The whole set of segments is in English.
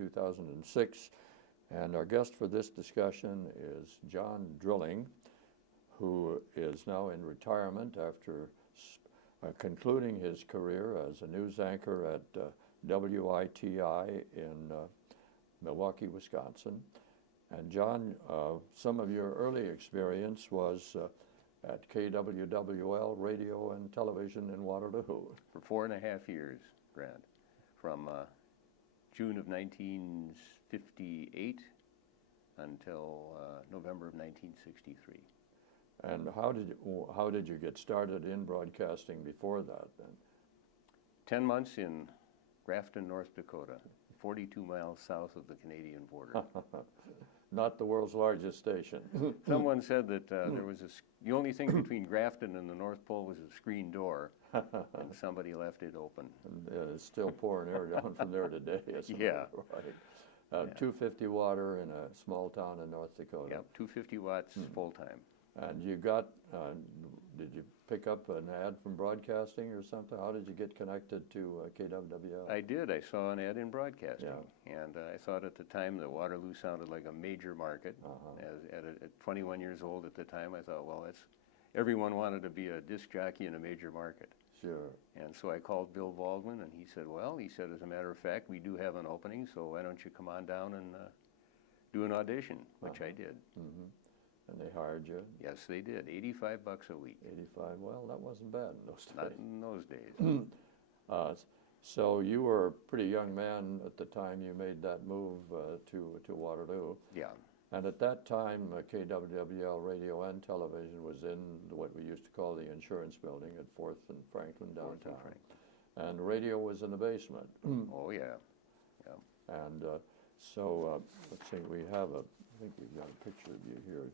2006. And our guest for this discussion is John Drilling, who is now in retirement after concluding his career as a news anchor at WITI in Milwaukee, Wisconsin. And John, some of your early experience was at KWWL Radio and Television in Waterloo. For 4.5 years, Grant, from June of 1958 until November of 1963. And how did you get started in broadcasting before that then? 10 months in Grafton, North Dakota, 42 miles south of the Canadian border. Not the world's largest station. Someone said that there was the only thing between Grafton and the North Pole was a screen door, and somebody left it open. And it's still pouring air down from there today, isn't Yeah. it? Right. 250 water in a small town in North Dakota. Yep, 250 watts full-time. And you got, did you pick up an ad from broadcasting or something? How did you get connected to KWWL? I did. I saw an ad in broadcasting. Yeah. And I thought at the time that Waterloo sounded like a major market. At 21 years old at the time, I thought, well, everyone wanted to be a disc jockey in a major market. Sure. And so I called Bill Baldwin, and he said, as a matter of fact, we do have an opening, so why don't you come on down and do an audition, which I did. Mm-hmm. And they hired you? Yes, they did. $85 a week. 85, well, that wasn't bad in those days. Not in those days. So you were a pretty young man at the time you made that move to Waterloo. Yeah. And at that time, KWWL Radio and Television was in what we used to call the insurance building at 4th and Franklin downtown. 4th and Franklin. And radio was in the basement. Oh, yeah. Yeah. And let's see, I think we've got a picture of you here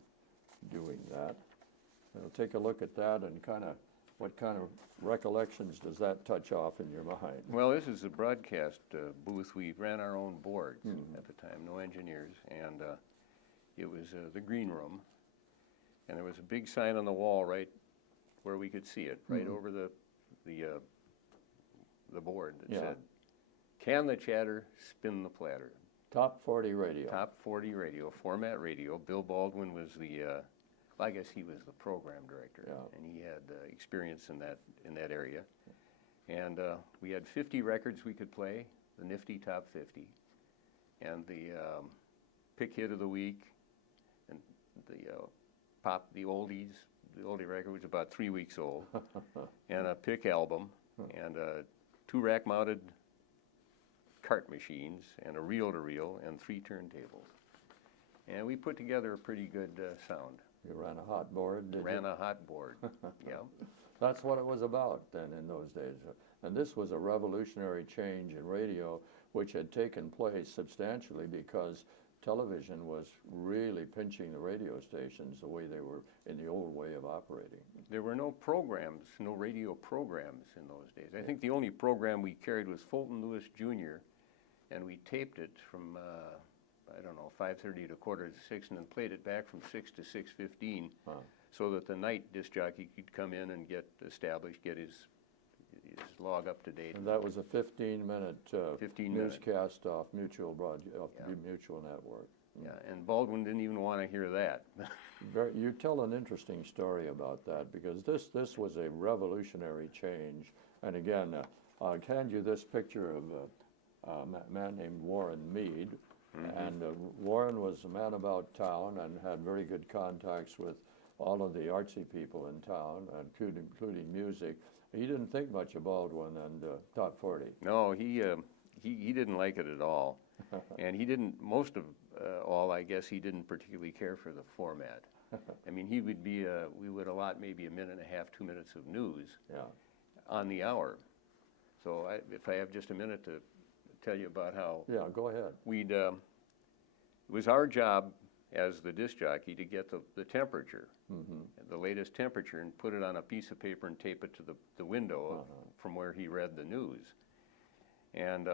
doing that. We'll take a look at that and what kind of recollections does that touch off in your mind? Well, this is a broadcast booth. We ran our own boards at the time, no engineers, and it was the green room, and there was a big sign on the wall right where we could see it, right over the board that said, "Can the chatter spin the platter?" Top 40 radio. Top 40 radio, format radio. Bill Baldwin was I guess he was the program director, and he had experience in that area. And we had 50 records we could play, the nifty top 50, and the pick hit of the week, and the oldie record was about 3 weeks old, and a pick album, and 2 rack-mounted cart machines, and a reel-to-reel, and 3 turntables. And we put together a pretty good sound. You ran a hot board, did you? Ran a hot board, yeah. That's what it was about then in those days. And this was a revolutionary change in radio, which had taken place substantially because television was really pinching the radio stations the way they were in the old way of operating. There were no programs, no radio programs in those days. I think the only program we carried was Fulton Lewis Jr., and we taped it from 5:30 to 5:45, and then played it back from 6 to 6:15, so that the night disc jockey could come in and get established, get his log up to date. And that was a 15-minute newscast off Mutual Mutual Network. Yeah, and Baldwin didn't even want to hear that. You tell an interesting story about that, because this was a revolutionary change. And again, I'll hand you this picture of a man named Warren Mead. And Warren was a man about town and had very good contacts with all of the artsy people in town, including music. He didn't think much of Baldwin and Top 40. No, he didn't like it at all. And he didn't, most of all, I guess he didn't particularly care for the format. I mean, we would allot maybe a minute and a half, 2 minutes of news on the hour. So if I have just a minute to tell you about how. Yeah, go ahead. It was our job as the disc jockey to get the temperature, the latest temperature, and put it on a piece of paper and tape it to the window from where he read the news. And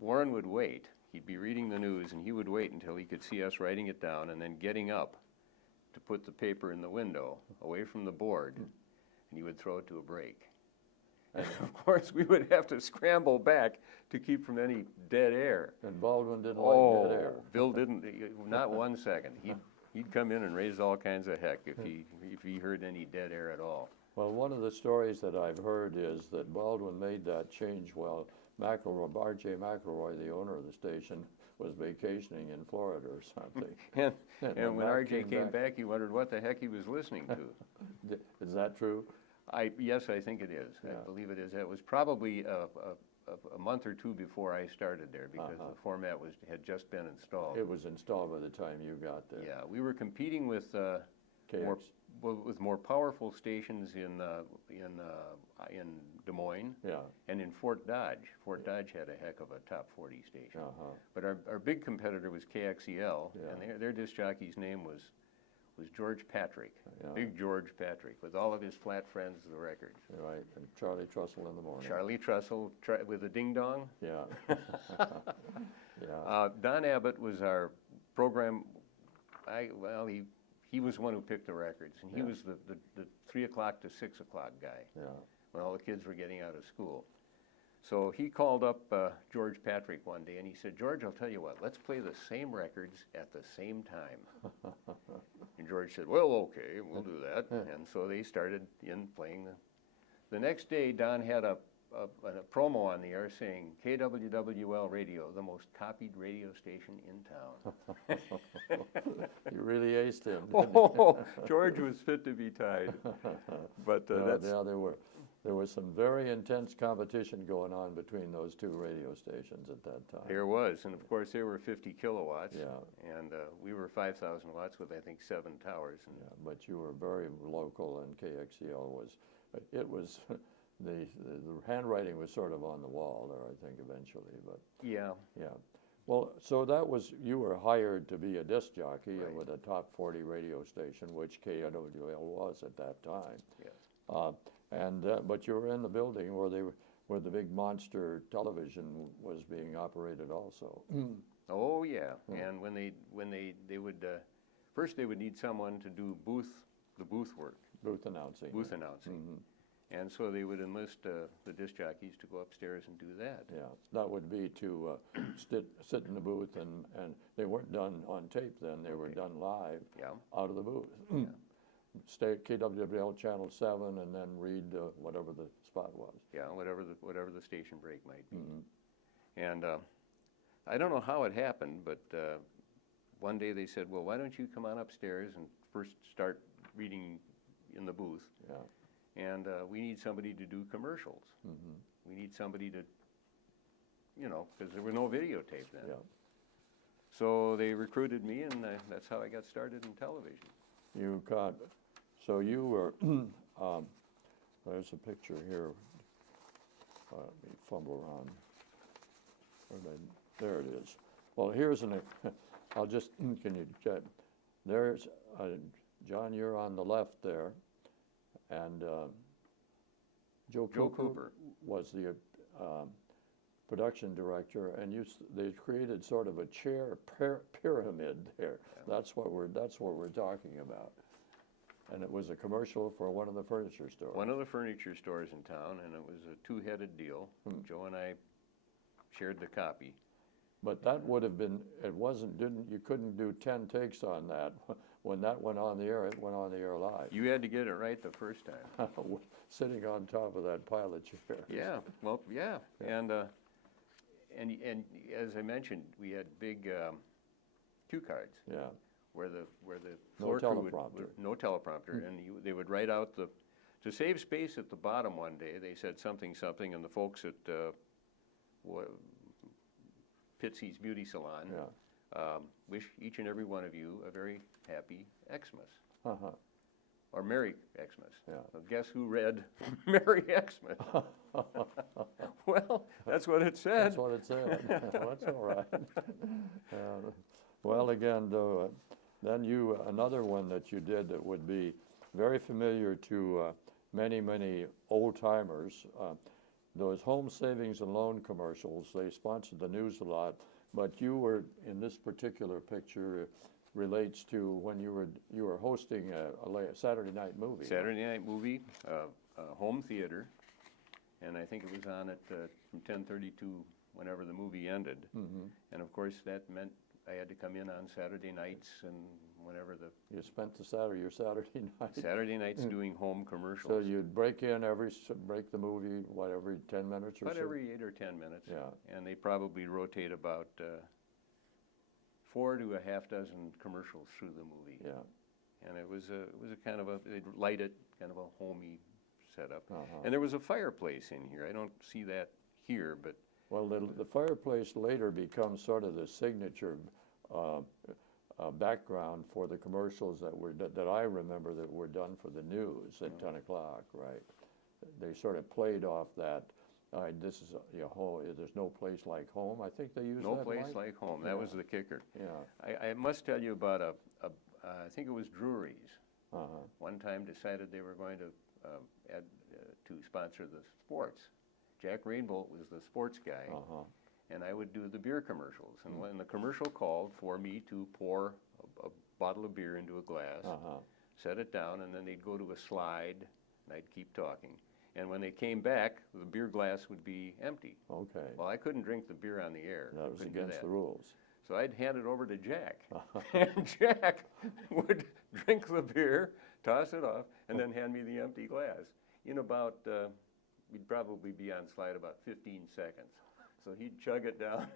Warren would wait. He'd be reading the news, and he would wait until he could see us writing it down and then getting up to put the paper in the window away from the board, and he would throw it to a break. And of course, we would have to scramble back to keep from any dead air. And Baldwin didn't like dead air. Bill didn't, not 1 second. He'd come in and raise all kinds of heck if he heard any dead air at all. Well, one of the stories that I've heard is that Baldwin made that change while R.J. McElroy, the owner of the station, was vacationing in Florida or something. And when R.J. came back, he wondered what the heck he was listening to. Is that true? Yes, I think it is. Yeah. I believe it is. It was probably a month or two before I started there because the format had just been installed. It was installed by the time you got there. Yeah, we were competing with KX. more powerful stations in Des Moines Yeah. and in Fort Dodge. Fort Dodge had a heck of a top 40 station. But our big competitor was KXEL, and their disc jockey's name was George Patrick, Big George Patrick, with all of his flat friends of the records. Right, and Charlie Trussell in the morning. Charlie Trussell with a ding dong. Yeah. Yeah. Don Abbott was our program. He was the one who picked the records, and he was the 3 o'clock to 6 o'clock guy when all the kids were getting out of school. So he called up George Patrick one day, and he said, "George, I'll tell you what, let's play the same records at the same time." And George said, "Well, okay, we'll do that." And so they started in playing the next day. Don had a promo on the air saying, "KWWL Radio, the most copied radio station in town." You really aced him. Oh, George was fit to be tied. But there was some very intense competition going on between those two radio stations at that time. There was, and of course they were 50 kilowatts. Yeah. And we were 5,000 watts with I think 7 towers. Yeah, but you were very local, and KXEL was the handwriting was sort of on the wall there, I think, eventually. But yeah. Well, so you were hired to be a disc jockey Right. with a top 40 radio station, which KWL was at that time. Yes. But you were in the building where the big monster television was being operated also. Oh yeah. And when they would first they would need someone to do the booth work. Booth announcing. And so they would enlist the disc jockeys to go upstairs and do that. Yeah, that would be to sit in the booth, and they weren't done on tape then. They were done live out of the booth. Stay at KWWL Channel 7 and then read whatever the spot was. Yeah, whatever the station break might be. And I don't know how it happened, but one day they said, "Well, why don't you come on upstairs and first start reading in the booth? Yeah. And we need somebody to do commercials. We need somebody to, because there was no videotape then." Yeah. So they recruited me, and that's how I got started in television. So you were, there's a picture here. Let me fumble around. There it is. Well, I'll just, can you check? There's, John, you're on the left there. And Joe Cooper was the production director, and they created sort of a chair pyramid there. That's what we're talking about. And it was a commercial for one of the furniture stores. One of the furniture stores in town, and it was a two-headed deal. Joe and I shared the copy. But that would have been, you couldn't do 10 takes on that. When that went on the air, it went on the air live. You had to get it right the first time. Sitting on top of that pile of chairs. Yeah, well, yeah. And as I mentioned, we had big cue cards. Yeah. Where the No floor crew teleprompter. no teleprompter, and they would write out to save space at the bottom one day. They said something, and the folks at Pitsy's Beauty Salon wish each and every one of you a very happy Xmas. Or Merry Xmas. Yeah. So guess who read Merry Xmas? Well, that's what it said. That's what it said. Well, that's all right. Well, again, though, then another one that you did that would be very familiar to many, many old-timers, those home savings and loan commercials. They sponsored the news a lot, but you were, in this particular picture, relates to when you were hosting a Saturday night movie. Saturday night movie, home theater, and I think it was on at from 10:30 to whenever the movie ended. And of course, that meant I had to come in on Saturday nights and whenever the You spent your Saturday night. Saturday nights doing home So commercials. you'd break in break the movie, what, every 10 minutes or About so? every 8 or 10 minutes. Yeah. And they probably rotate about 4 to a half dozen commercials through the movie. Yeah. And it was a kind of they'd light it, kind of a homey setup. Uh-huh. And there was a fireplace in here. I don't see that here, but Well, the fireplace later becomes sort of the signature background for the commercials that I remember that were done for the news at 10 o'clock, right? They sort of played off that, this is, there's no place like home. I think they used no that place line. like home. That was the kicker. Yeah. I must tell you about I think it was Drury's. Uh-huh. One time decided they were going to to sponsor the sports. Jack Rainbolt was the sports guy, Uh-huh. and I would do the beer commercials. And when the commercial called for me to pour a bottle of beer into a glass, Uh-huh. set it down, and then they'd go to a slide, and I'd keep talking. And when they came back, the beer glass would be empty. Okay. Well, I couldn't drink the beer on the air. That was Couldn't do against that. the rules. So I'd hand it over to Jack, and Jack would drink the beer, toss it off, and then hand me the empty glass. In about, we'd probably be on slide about 15 seconds. So he'd chug it down,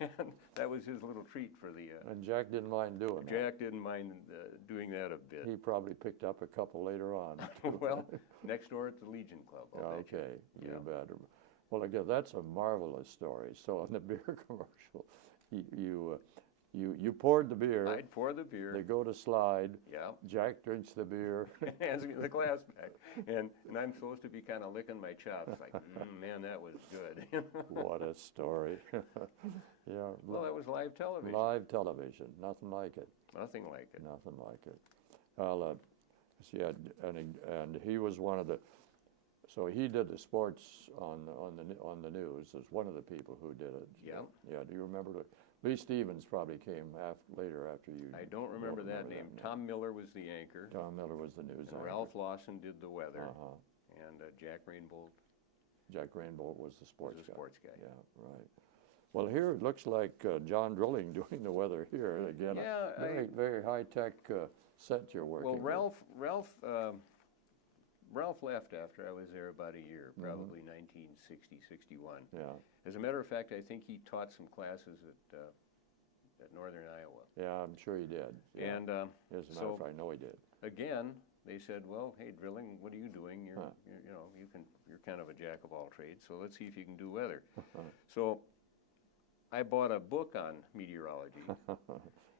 and that was his little treat for the. And Jack didn't mind doing that. Jack didn't mind doing that a bit. He probably picked up a couple later on. Well, next door at the Legion Club. I'll bet you. Okay, you Yeah. bet. Well, again, that's a marvelous story. So in the beer commercial, you poured the beer. I'd pour the They beer. go to slide. Yeah. Jack drinks the beer. Hands me the glass back, and I'm supposed to be kind of licking my chops, like, man, that was good. What a story. Yeah. Well, that was live television. Live television. Nothing like it. Nothing like it. Nothing like it. Well, see, and he was one of the. So he did the sports on the news. As one of the people who did it. Yeah. Yeah. Do you remember Lee Stevens probably came later after you. I don't remember that name. Tom Miller was the anchor. Tom Miller was the news And anchor. Ralph Lawson did the weather, Uh-huh. and Jack Rainbolt Jack Rainbolt was the sports was the guy. sports guy. Yeah, right. Well, here it looks like John Drilling doing the weather here again. Yeah, Very high tech set you're working. Well, with. Ralph left after I was there about a year, probably 1960, 61. Yeah. As a matter of fact, I think he taught some classes at Northern Iowa. Yeah, I'm sure he did. Yeah. And As a matter so of fact, I know he did. again, they said, "Well, hey, Drilling, what are you doing? Huh. You're kind of a jack of all trades. So let's see if you can do weather." So I bought a book on meteorology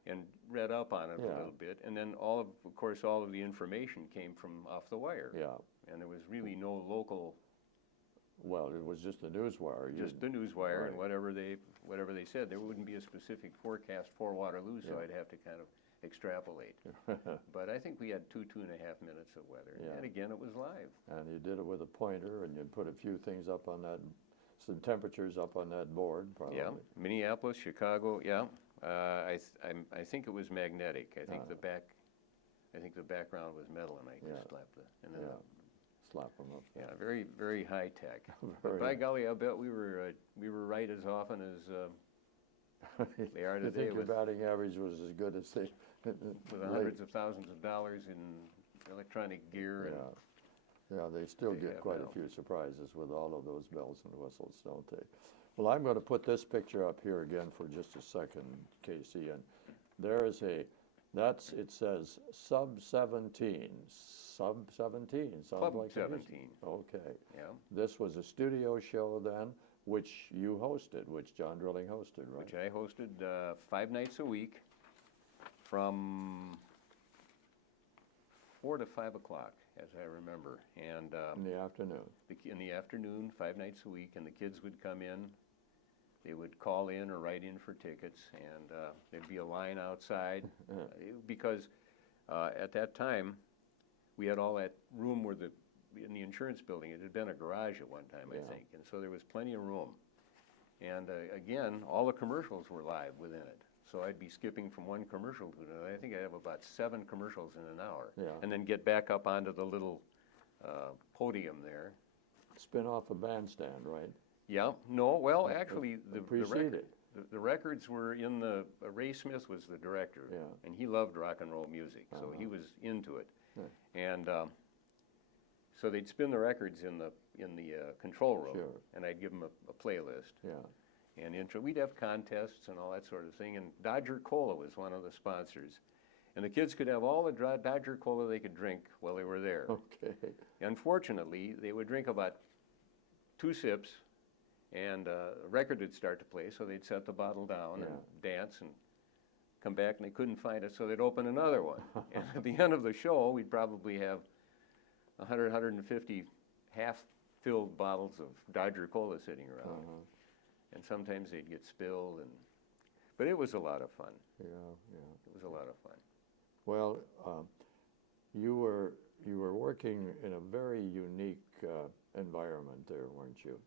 and read up on it a Yeah. little bit, and then all of course, all of the information came from off the wire, Yeah. and there was really no local, Well, it was just the newswire. just the newswire and Right. whatever they said. There wouldn't be a specific forecast for Waterloo, so Yeah. I'd have to kind of extrapolate. But I think we had 2.5 minutes of weather, Yeah. and again, it was live. And you did it with a pointer, and you put a few things up on that, some temperatures up on that board, probably. Yeah, Minneapolis, Chicago, yeah. I think it was magnetic. I think the background was metal, and I Yeah. just slapped and then Yeah. Slap them up. yeah, very very high tech. But Very- by golly, I bet we were right as often as they are You today think your with batting average was as good as they? the hundreds of thousands of dollars in electronic gear. And Yeah, yeah, they still They get have quite now. a few surprises with all of those bells and whistles, don't they? Well, I'm going to put this picture up here again for just a second, Casey, and there is it says sub-17, sub-17, sounds Club like a music- 17. Okay. Yeah, This was a studio show then, which you hosted, which John Drilling hosted, right? which I hosted 5 nights a week from 4 to 5 o'clock, as I remember. And In the afternoon. in the afternoon, 5 nights a week, and the kids would come in. They would call in or write in for tickets, and there'd be a line outside because at that time we had all that room where in the insurance building. It had been a garage at one time, Yeah. I think, and so there was plenty of room. And again, all the commercials were live within it. So I'd be skipping from one commercial to another. I think I have about 7 commercials in an hour, Yeah. and then get back up onto the little podium there. spin-off of Bandstand, right? Yeah, no, well, actually, Preceded. the records were in the, Ray Smith was the director. Yeah. And he loved rock and roll music, so he was into it. Yeah. And so they'd spin the records in the control room. Sure. And I'd give them a playlist. Yeah. And we'd have contests and all that sort of thing. And Dodger Cola was one of the sponsors. And the kids could have all the Dodger Cola they could drink while they were there. Okay. Unfortunately, they would drink about 2 sips, and a record would start to play, so they'd set the bottle down and dance and come back, and they couldn't find it, so they'd open another one. And at the end of the show, we'd probably have 100, 150 half-filled bottles of Dodger Cola sitting around. And sometimes they'd get spilled, but it was a lot of fun. Yeah, yeah. It was a lot of fun. Well, you were working in a very unique environment there, weren't you?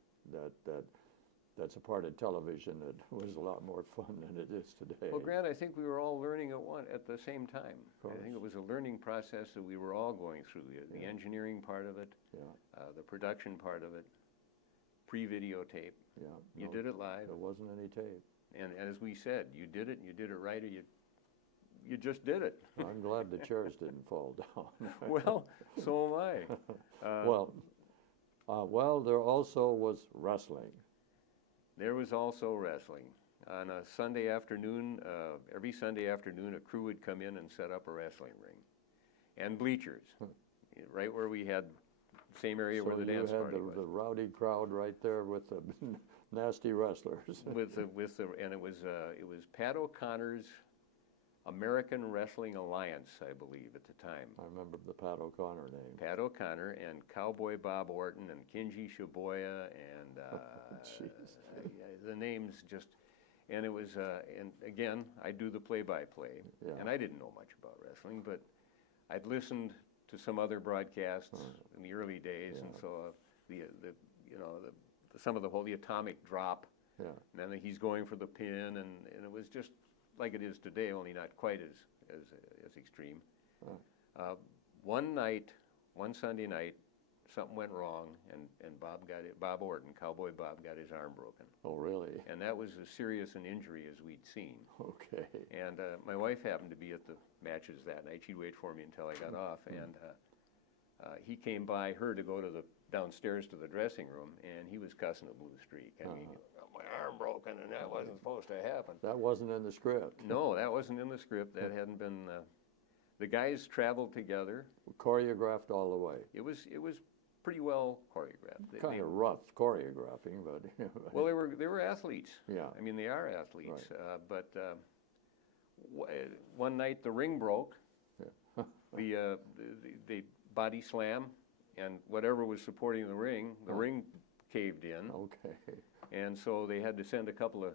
That's a part of television that was a lot more fun than it is today. Well, Grant, I think we were all learning at the same time. Of I think it course. was a learning process that we were all going through. The engineering part of it, the production part of it, pre-videotape. Yeah. You No, did it live, There wasn't any tape. and as we said, you did it right, or you just did it. I'm glad the chairs didn't fall down. Well, so am I. Well, there also was wrestling. There was also wrestling. On a Sunday afternoon, every Sunday afternoon, a crew would come in and set up a wrestling ring. And bleachers, right where we had, same area where the dance party was. So you had the rowdy crowd right there with the nasty wrestlers. And it was Pat O'Connor's American Wrestling Alliance, I believe, at the time. I remember the Pat O'Connor name. Pat O'Connor and Cowboy Bob Orton and Kinji Shibuya and Jeez. the names just, and it was, and again, I do the play-by-play, Yeah. and I didn't know much about wrestling, but I'd listened to some other broadcasts in the early days, and so some of the atomic drop, Yeah. and then he's going for the pin, and it was just like it is today, only not quite as extreme. One Sunday night, something went wrong, and Bob Orton, Cowboy Bob, got his arm broken. Oh, really? And that was as serious an injury as we'd seen. Okay. And my wife happened to be at the matches that night. She'd wait for me until I got off, and he came by her to go downstairs to the dressing room, and he was cussing a blue streak. I mean, my arm broken, and that wasn't supposed to happen. That wasn't in the script. No, that wasn't in the script. That hadn't been. The guys traveled together. Choreographed all the way. It was pretty well choreographed. Kind of rough choreographing, but Well, they were athletes. Yeah. I mean, they are athletes. Right. But one night the ring broke. Yeah. The body slam, and whatever was supporting the ring caved in. Okay. And so they had to send a couple of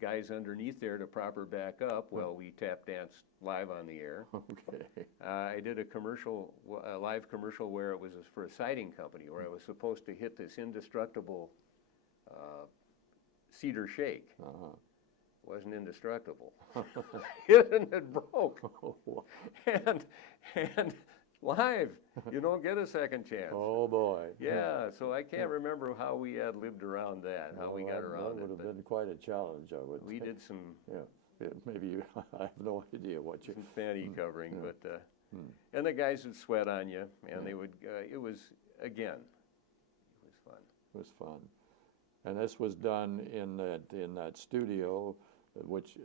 guys underneath there to prop her back up while we tap danced live on the air. Okay. I did a live commercial where it was for a siding company where I was supposed to hit this indestructible cedar shake. Wasn't indestructible. Hit and it broke. And live, you don't get a second chance. Oh boy. Yeah, so I can't remember how we had lived around that, how we got around That it. would have but been quite a challenge, I would we think. did some Maybe you, I have no idea what you. fanny covering, but and the guys would sweat on you, and they would. It was fun. It was fun, and this was done in that studio, which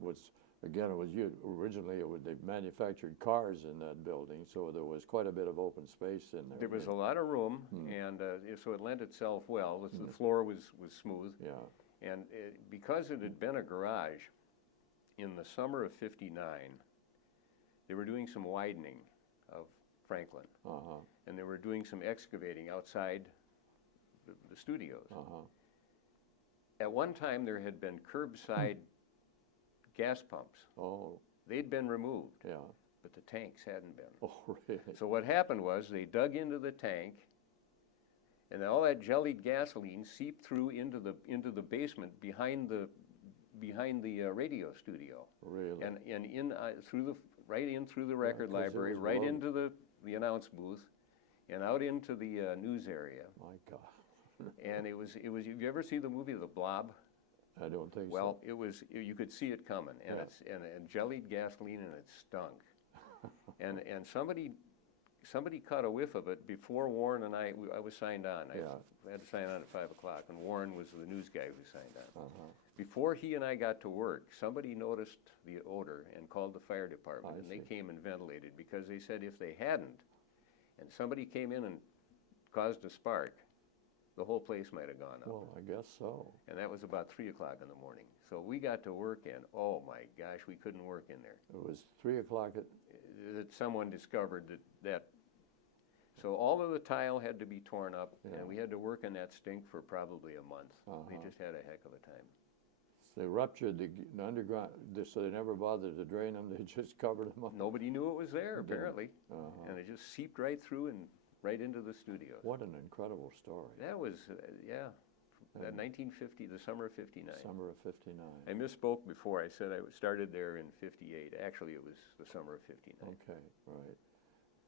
was again it was originally they manufactured cars in that building, so there was quite a bit of open space in there. There was a lot of room, and so it lent itself well. The floor was smooth, and because it had been a garage. In the summer of '59, they were doing some widening of Franklin, and they were doing some excavating outside the studios. At one time, there had been curbside gas pumps. Oh. They'd been removed, Yeah. but the tanks hadn't been. Oh, really? So what happened was they dug into the tank, and all that jellied gasoline seeped through into the basement behind the radio studio. Really? And in through the record library, right into the announce booth, and out into the news area. My God. And it was. You ever see the movie The Blob? I don't think Well, it was. You could see it coming, and Yeah. it's and jellied gasoline, and it stunk. and somebody caught a whiff of it before Warren and I was signed on. I had to sign on at 5 o'clock, and Warren was the news guy who signed on. Before he and I got to work, somebody noticed the odor and called the fire department, and they came and ventilated, because they said if they hadn't, and somebody came in and caused a spark, the whole place might have gone up. Well, I guess so. And that was about 3 o'clock in the morning. So we got to work, and oh my gosh, we couldn't work in there. It was 3 o'clock at, That someone discovered that. So all of the tile had to be torn up, Yeah. and we had to work in that stink for probably a month. We Uh-huh. just had a heck of a time. they ruptured the underground, so they never bothered to drain them, they just covered them up. Nobody knew it was there, Didn't. apparently, and it just seeped right through and right into the studio. What an incredible story. That was, that 1950, the summer of '59. Summer of '59. I misspoke before. I said I started there in '58. Actually, it was the summer of '59. Okay, right.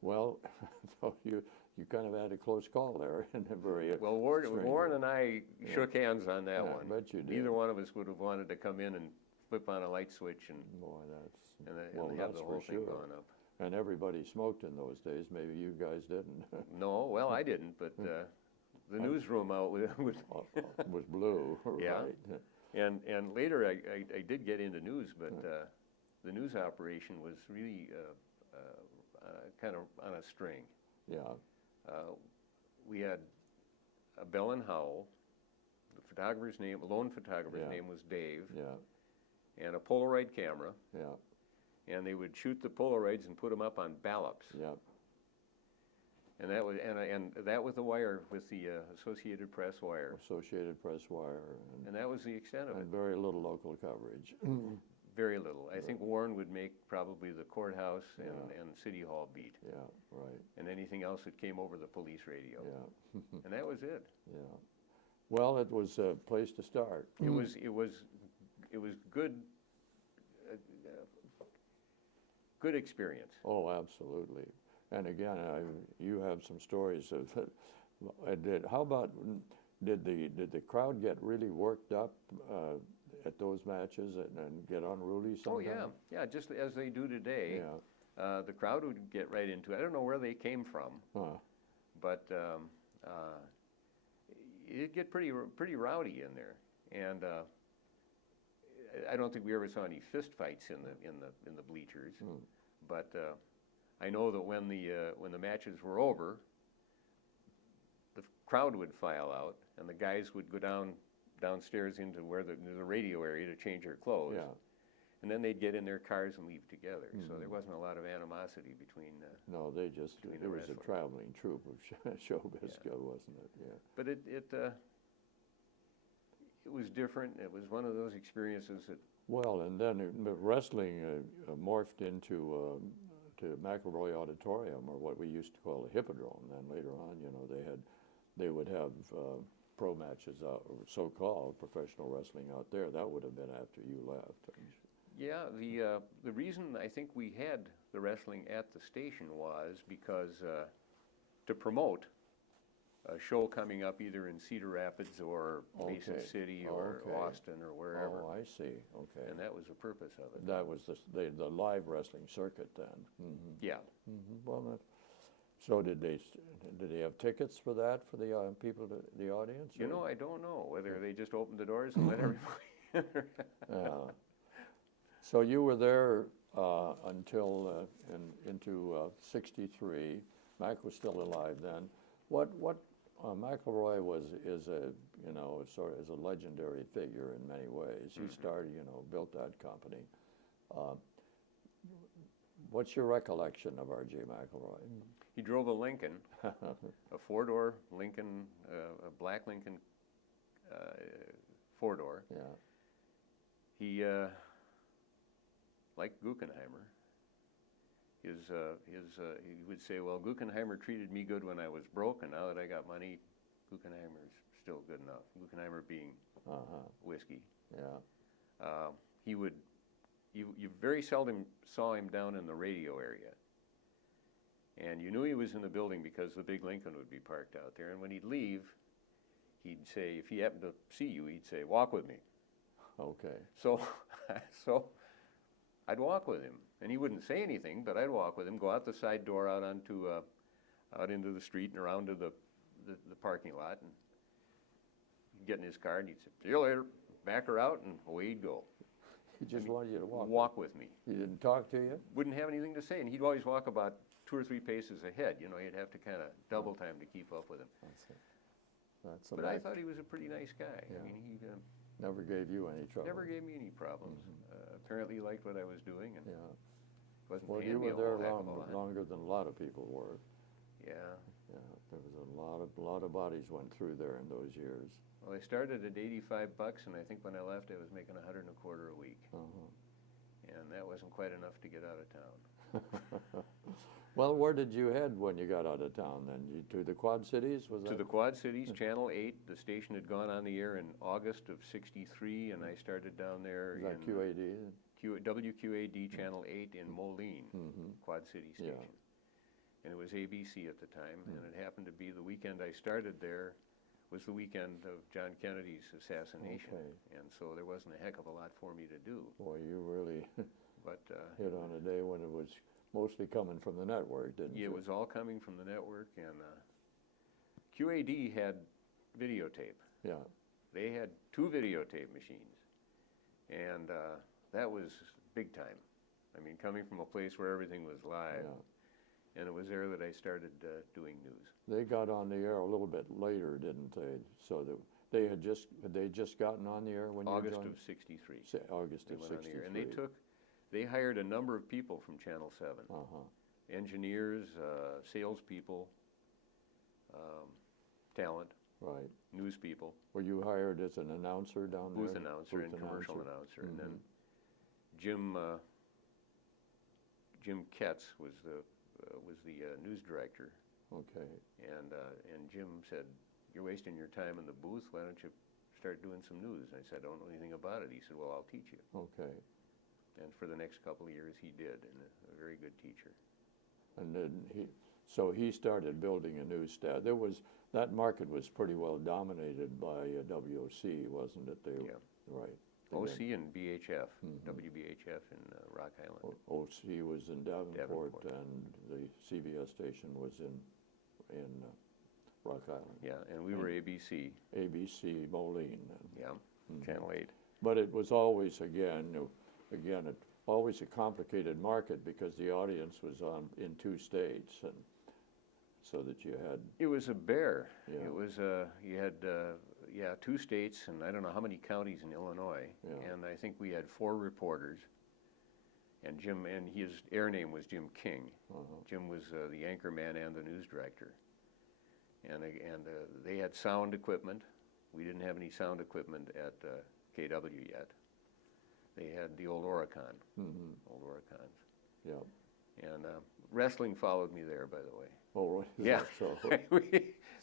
Well, so you kind of had a close call there, and a very Well, strange Warren way. and I shook hands on that Yeah, I one. bet you did. Neither one of us would have wanted to come in and flip on a light switch and, Boy, that's and well, have that's the for whole thing sure. gone up. And everybody smoked in those days. Maybe you guys didn't. No, well, I didn't, but the newsroom out with Was blue, Yeah. right? and later I did get into news, but the news operation was really kind of on a string. Yeah, We had Bell and Howell. The photographer's name, lone photographer's Yeah. name was Dave, yeah, and a Polaroid camera. yeah, And they would shoot the Polaroids and put them up on ballops. yeah. And that was that was the wire with the Associated Press wire, Associated Press wire, and that was the extent of it. and very little local coverage. Very little. I think Warren would make probably the courthouse and, Yeah. and City Hall beat, Yeah, right, and anything else that came over the police radio. yeah, And that was it. yeah. Well, it was a place to start. It was good. Good experience. Oh, absolutely. And again, you have some stories of how about, did the crowd get really worked up at those matches and get unruly Oh sometimes? yeah, just as they do today. Yeah. The crowd would get right into it. I don't know where they came from, Huh. but it'd get pretty rowdy in there. And I don't think we ever saw any fist fights in the bleachers. But I know that when the matches were over, the crowd would file out, and the guys would go downstairs into where the radio area to change their clothes. Yeah. And then they'd get in their cars and leave together. So there wasn't a lot of animosity between. No, they just, Between it the was a wrestlers. traveling troupe of showbiz, wasn't it? Yeah. But it was different. It was one of those experiences that. Well, and then wrestling morphed into to McElroy Auditorium, or what we used to call the Hippodrome. Then later on, they would have pro matches, or so-called professional wrestling out there. That would have been after you left. Yeah, the reason I think we had the wrestling at the station was because to promote a show coming up either in Cedar Rapids or Mason Okay. City or Okay. Austin or wherever, Oh, I see. Okay. and that was the purpose of it. That was the live wrestling circuit then. Yeah, Well, so did they have tickets for that for the people, the audience? you know, I don't know whether they just opened the doors and let everybody enter. Yeah. So you were there until into '63. Mac was still alive then. What McElroy is a sort of is a legendary figure in many ways. He started, built that company. What's your recollection of R.J. McElroy? He drove a Lincoln, a four-door Lincoln, a black Lincoln four-door. Yeah. He, like Guggenheimer, he would say, well, Guggenheimer treated me good when I was broke, and now that I got money, Guggenheimer's still good enough. Guggenheimer being whiskey. Yeah. You very seldom saw him down in the radio area. And you knew he was in the building because the big Lincoln would be parked out there. And when he'd leave, he'd say, if he happened to see you, he'd say, "Walk with me." Okay. So, so I'd walk with him, and he wouldn't say anything, but I'd walk with him, go out the side door, out into the street and around to the parking lot, and he'd get in his car, and he'd say, "See you later," back her out, and away he'd go. He just wanted you to walk. Walk with me. He didn't talk to you? Wouldn't have anything to say, and he'd always walk about 2 or 3 paces ahead. You know, you'd have to kind of double time to keep up with him. That's a But I nice, thought he was a pretty nice guy. Yeah. I mean, he never gave you any trouble. never gave me any problems. Apparently he liked what I was doing, and Yeah. wasn't Well, paying you me were a there whole heck of a lot. longer than a lot of people were. Yeah. Yeah, there was a lot of bodies went through there in those years. Well, I started at $85, and I think when I left, I was making $125 a week, and that wasn't quite enough to get out of town. Well, where did you head when you got out of town then? You, to the Quad Cities, was that? To the Quad Cities, Channel 8. The station had gone on the air in August of '63, and I started down there Is that in QAD? WQAD Channel 8 in Moline, Quad City Yeah. station. And it was ABC at the time, and it happened to be the weekend I started there was the weekend of John Kennedy's assassination. Okay. And so there wasn't a heck of a lot for me to do. Boy, you really But hit on a day when it was mostly coming from the network, didn't yeah, you? it was all coming from the network, and QAD had videotape. Yeah, They had 2 videotape machines, and that was big time. I mean, coming from a place where everything was live, yeah. and it was there that I started doing news. They got on the air a little bit later, didn't they? So that had they just gotten on the air when August you joined? of '63. August They of went on the air, and '63. they hired a number of people from Channel 7, engineers, salespeople, talent, Right. news people, Were you hired as an announcer down there? booth announcer, and commercial announcer, and then Jim Ketz was the news director, Okay. and Jim said, "You're wasting your time in the booth. Why don't you start doing some news?" And I said, "I don't know anything about it." He said, "Well, I'll teach you." Okay. And for the next couple of years, he did, and a very good teacher. And then he started building a news staff. That market was pretty well dominated by WOC, wasn't it? Yeah. Right. OC and BHF, WBHF in Rock Island. OC was in Davenport, Davenport. and the CBS station was in Rock Island. Yeah, and we were ABC. ABC Moline. Yeah, Channel 8. But it was always, always a complicated market because the audience was in 2 states, and so that you had. It was a bear. Yeah. It was you had 2 states, and I don't know how many counties in Illinois. Yeah. And I think we had 4 reporters. And his air name was Jim King. Jim was the anchor man and the news director. And they had sound equipment. We didn't have any sound equipment at KW yet. They had the old Oricon, old Oricons. Yeah. And wrestling followed me there, by the way. Oh, is Yeah. that so?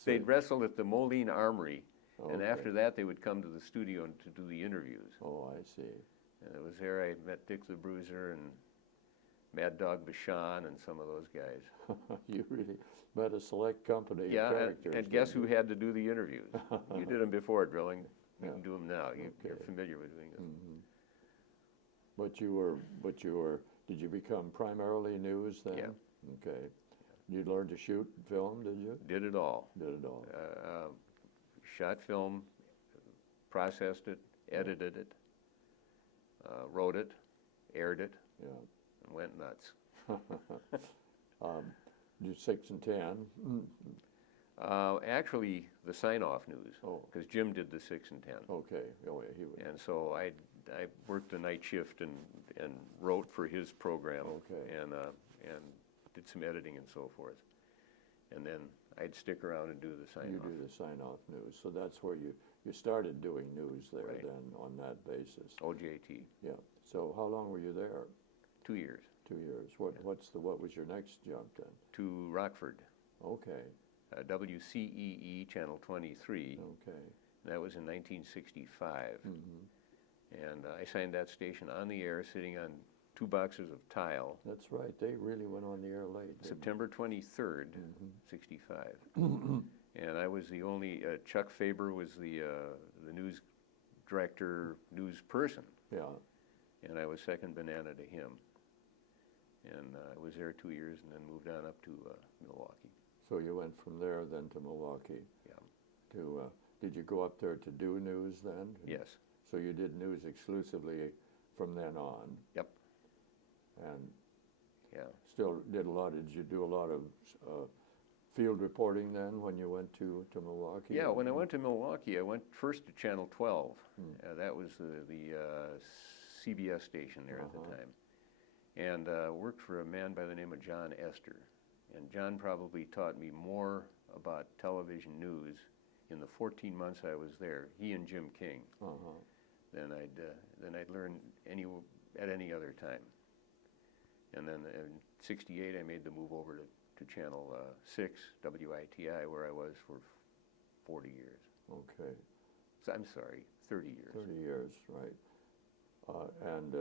They'd wrestle at the Moline Armory, and Okay. after that they would come to the studio to do the interviews. Oh, I see. And it was there I met Dick the Bruiser and Mad Dog Bashan and some of those guys. You really met a select company of Yeah, characters. and guess didn't who had to do the interviews? You did them before, Drilling. You can do them now. You're Okay. familiar with doing them. But did you become primarily news then? Yeah. Okay. You learned to shoot film, did you? Did it all. Did it all? Shot film, processed it, edited it, wrote it, aired it, Yeah. and went nuts. You 6 and 10. Actually, the sign-off news, Oh. because Jim did the 6 and 10. Okay. Oh, yeah, he was. And so I worked the night shift and wrote for his program. Okay. And did some editing and so forth. And then I'd stick around and do the You sign-off. do the sign-off news. So that's where you started doing news there Right. then on that basis. OJT, Yeah. So how long were you there? 2 years, 2 years. What was your next jump then? to Rockford, Okay. WCEE Channel 23. Okay. That was in 1965. Mm-hmm. And I signed that station on the air, sitting on 2 boxes of tile. That's right. They really went on the air late. didn't September 23rd, 65. And I was the only, Chuck Faber was the news director, news person, they? Yeah. and I was second banana to him. And I was there 2 years and then moved on up to Milwaukee. So you went from there then to Milwaukee. Yeah. To did you go up there to do news then? Yes. So you did news exclusively from then on. Yep. And Yeah. still did a lot. Did you do a lot of field reporting then when you went to Milwaukee? Yeah, when I went to Milwaukee, I went first to Channel 12. That was the CBS station there at the time. And worked for a man by the name of John Esther. And John probably taught me more about television news in the 14 months I was there, he and Jim King, than I'd learned at any other time. And then in '68, I made the move over to Channel 6, WITI, where I was for 40 years. Okay. So, I'm sorry, 30 years. 30 years, right. And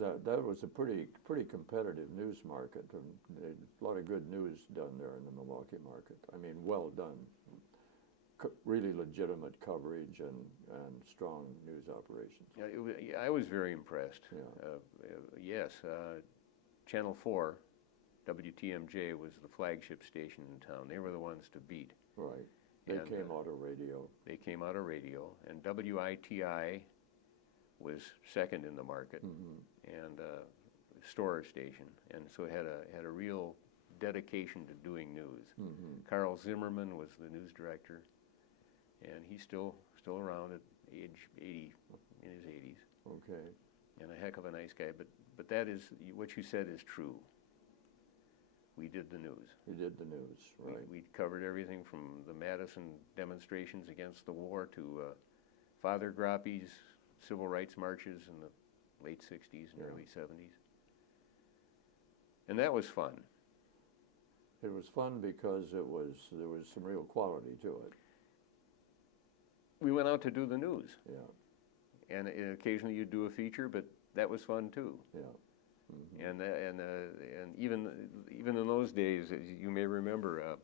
that was a pretty competitive news market. And a lot of good news done there in the Milwaukee market. I mean, well done. Really legitimate coverage and strong news operations. Yeah, I was very impressed. Yeah. Yes, Channel 4, WTMJ, was the flagship station in town. They were the ones to beat. Right. They And, came out of radio. They came out of radio, and WITI was second in the market, and Storer station, and so it had a real dedication to doing news. Carl Zimmerman was the news director, and he's still around at age 80, in his 80s. Okay. And a heck of a nice guy. But that is what you said is true. We did the news. You did the news, right? We covered everything from the Madison demonstrations against the war to Father Grappi's civil rights marches in the late 60s and early 70s. And that was fun. It was fun because there was some real quality to it. We went out to do the news. Yeah. And occasionally you'd do a feature, but that was fun too. Yeah. And even in those days, as you may remember,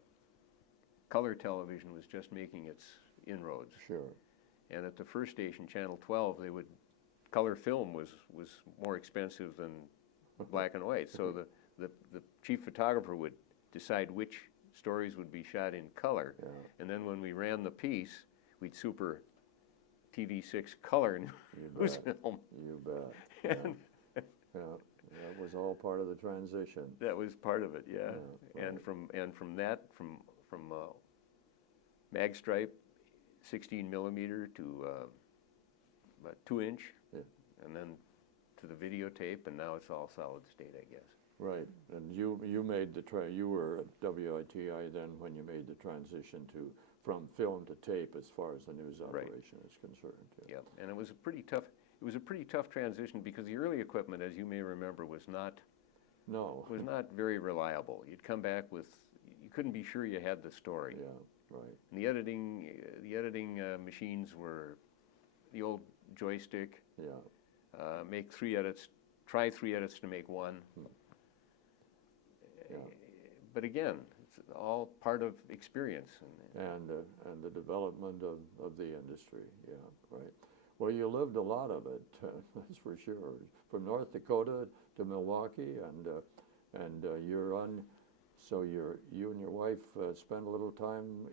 color television was just making its inroads. Sure. And at the first station, Channel 12, color film was more expensive than black and white. So the chief photographer would decide which stories would be shot in color, and then when we ran the piece, we'd super TV6 color news film. You bet. Yeah. That was all part of the transition. That was part of it, yeah. Right. And from Magstripe, 16 millimeter to about 2-inch, and then to the videotape, and now it's all solid state, I guess. Right, and you made you were at WITI then when you made the transition from film to tape as far as the news operation is concerned. Yeah, and it was a pretty tough transition because the early equipment, as you may remember, was not very reliable. You'd come back you couldn't be sure you had the story. Yeah, right. And the editing machines were the old joystick. Yeah. Make 3 edits, try 3 edits to make 1. Yeah. But again, it's all part of experience. And the development of the industry. Yeah, right. Well, you lived a lot of it, that's for sure. From North Dakota to Milwaukee, and you're on. So you and your wife spend a little time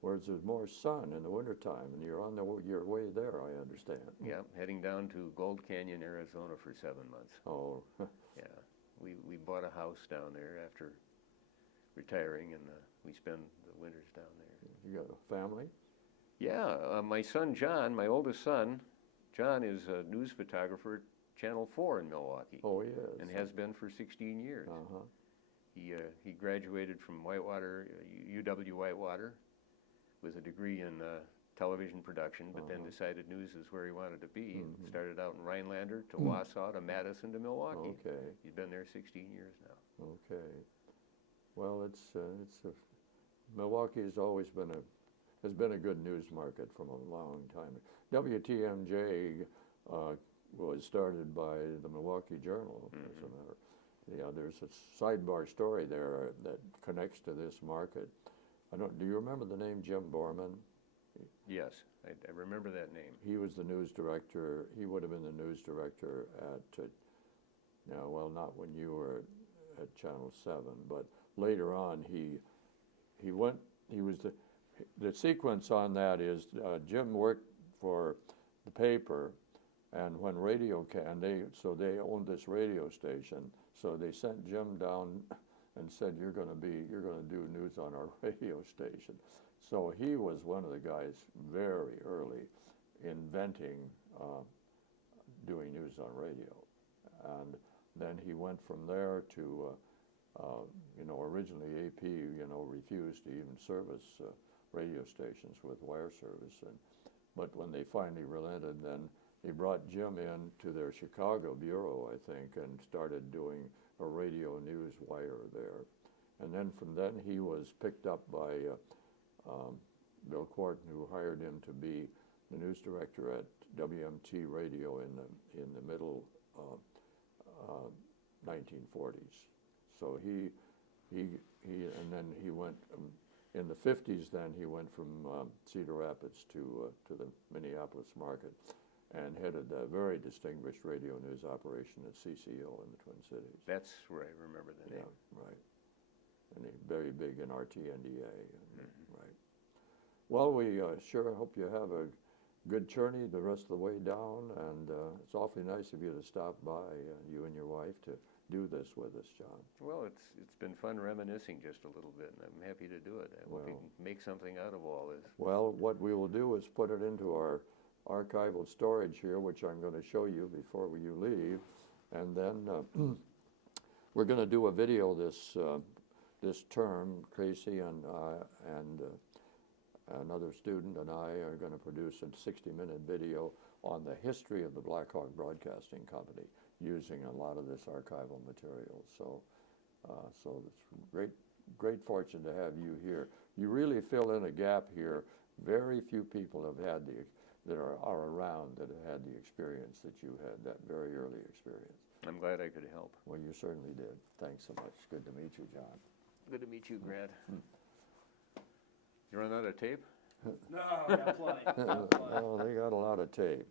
where there's more sun in the wintertime, and you're on your way there, I understand. Yeah, heading down to Gold Canyon, Arizona for 7 months. Oh. Yeah, we bought a house down there after retiring, and we spend the winters down there. You got a family? Yeah, my son John, my oldest son, John is a news photographer at Channel 4 in Milwaukee. Oh, he is. And has been for 16 years. Uh-huh. He graduated from Whitewater, UW Whitewater, with a degree in television production, but then decided news is where he wanted to be. Started out in Rhinelander to Wausau to Madison to Milwaukee. Okay. He's been there 16 years now. Okay. Well, Milwaukee has always been a good news market from a long time. WTMJ was started by the Milwaukee Journal, as a matter. Yeah, there's a sidebar story there that connects to this market. Do you remember the name Jim Borman? Yes, I remember that name. He was the news director. He would have been the news director at, well, not when you were at Channel 7, but later on he was the sequence on that is Jim worked for the paper, and when radio came, they owned this radio station, so they sent Jim down and said, you're going to do news on our radio station. So he was one of the guys very early inventing doing news on radio. And then he went from there to, originally AP, refused to even service radio stations with wire service. But when they finally relented, then they brought Jim in to their Chicago bureau, I think, and started doing a radio news wire there. And then from then he was picked up by Bill Quarton, who hired him to be the news director at WMT Radio in the middle 1940s. So and then he went in the 50s. Then he went from Cedar Rapids to the Minneapolis market, and headed a very distinguished radio news operation at CCO in the Twin Cities. That's where I remember the name. Yeah, right. And he's very big in RTNDA. Right. Well, we sure hope you have a good journey the rest of the way down, and it's awfully nice of you to stop by, you and your wife, to do this with us, John. Well, it's been fun reminiscing just a little bit, and I'm happy to do it. I hope we can make something out of all this. Well, what we will do is put it into our archival storage here, which I'm going to show you before you leave, and then we're going to do a video this term. Tracy and another student and I are going to produce a 60-minute video on the history of the Blackhawk Broadcasting Company using a lot of this archival material. So it's great fortune to have you here. You really fill in a gap here. Very few people have had that are around that have had the experience that you had, that very early experience. I'm glad I could help. Well, you certainly did. Thanks so much. Good to meet you, John. Good to meet you, Grant. You run out of tape? No, got plenty. Well, they got a lot of tape.